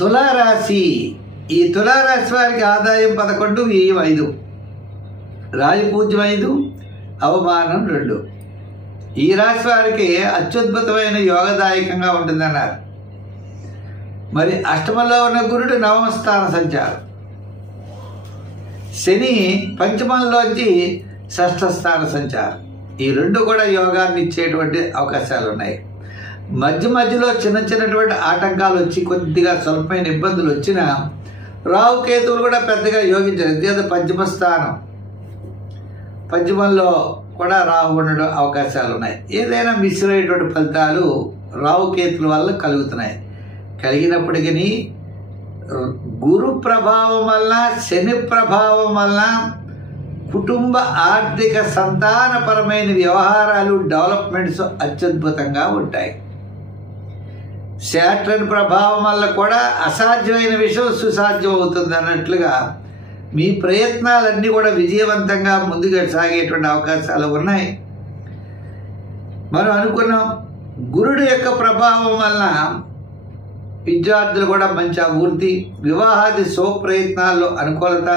తులారాశి. ఈ తులారాశి వారికి ఆదాయం 11, వ్యయం 5, రాజపూజ్యం 5, అవమానం 2. ఈ రాశి వారికి అత్యద్భుతమైన యోగదాయకంగా ఉంటుందన్నారు. మరి అష్టమంలో ఉన్న గురుడు నవమ స్థాన సంచారం, శని పంచమంలోంచి షష్ఠ స్థాన సంచారం. ఈ రెండు కూడా యోగాన్ని ఇచ్చేటువంటి అవకాశాలు ఉన్నాయి. మధ్యలో చిన్నటువంటి ఆటంకాలు వచ్చి కొద్దిగా స్వల్పమైన ఇబ్బందులు వచ్చినా రాహు కేతువులు కూడా పెద్దగా యోగించారు. ఎందుకంటే పంచమ స్థానం, పంచమంలో కూడా రాహు ఉండడం అవకాశాలు ఉన్నాయి. ఏదైనా మిశ్రమైనటువంటి ఫలితాలు రాహు కేతుల వల్ల కలుగుతున్నాయి. కలిగినప్పటికీ గురు ప్రభావం వల్ల, శని ప్రభావం వల్ల కుటుంబ ఆర్థిక సంతానపరమైన వ్యవహారాలు, డెవలప్మెంట్స్ అత్యద్భుతంగా ఉంటాయి. శాటర్న్ ప్రభావం వల్ల కూడా అసాధ్యమైన విషయం సుసాధ్యం అవుతుంది అన్నట్లుగా మీ ప్రయత్నాలన్నీ కూడా విజయవంతంగా ముందుగా సాగేటువంటి అవకాశాలు ఉన్నాయి. మనం అనుకున్నాం గురుడు యొక్క ప్రభావం వల్ల విద్యార్థులు కూడా మంచి అభివృద్ధి, వివాహాది ప్రయత్నాల్లో అనుకూలత,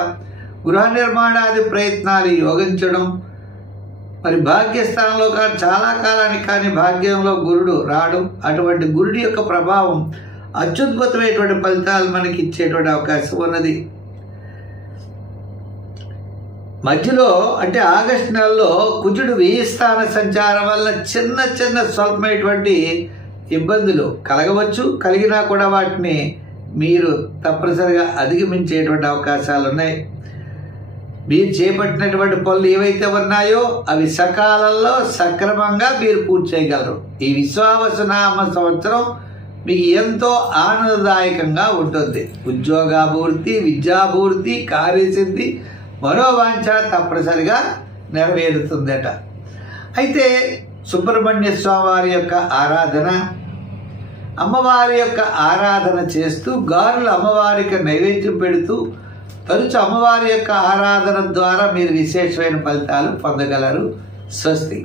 గృహ నిర్మాణాది ప్రయత్నాలు యోగించడం, మరి భాగ్యస్థానంలో కానీ చాలా కాలానికి కానీ భాగ్యంలో గురుడు రావడం, అటువంటి గురుడి యొక్క ప్రభావం అత్యద్భుతమైనటువంటి ఫలితాలు మనకి ఇచ్చేటువంటి అవకాశం ఉన్నది. మధ్యలో అంటే ఆగస్టు నెలలో కుజుడు 1000 స్థాన సంచారం వల్ల చిన్న స్వల్పమైనటువంటి ఇబ్బందులు కలగవచ్చు. కలిగినా కూడా వాటిని మీరు తప్పనిసరిగా అధిగమించేటువంటి అవకాశాలు ఉన్నాయి. మీరు చేపట్టినటువంటి పనులు ఏవైతే ఉన్నాయో అవి సకాలంలో సక్రమంగా మీరు పూర్తి చేయగలరు. ఈ విశ్వావసునామ సంవత్సరం మీకు ఎంతో ఆనందదాయకంగా ఉంటుంది. ఉద్యోగాభివృద్ధి, విద్యాభివృద్ధి, కార్యసిద్ధి, మనోవాంఛ తప్పనిసరిగా నెరవేరుతుందట. అయితే సుబ్రహ్మణ్య స్వామి వారి యొక్క ఆరాధన, అమ్మవారి యొక్క ఆరాధన చేస్తూ గారులు అమ్మవారికి నైవేద్యం పెడుతూ తరచు అమ్మవారి యొక్క ఆరాధన ద్వారా మీరు విశేషమైన ఫలితాలు పొందగలరు. స్వస్తి.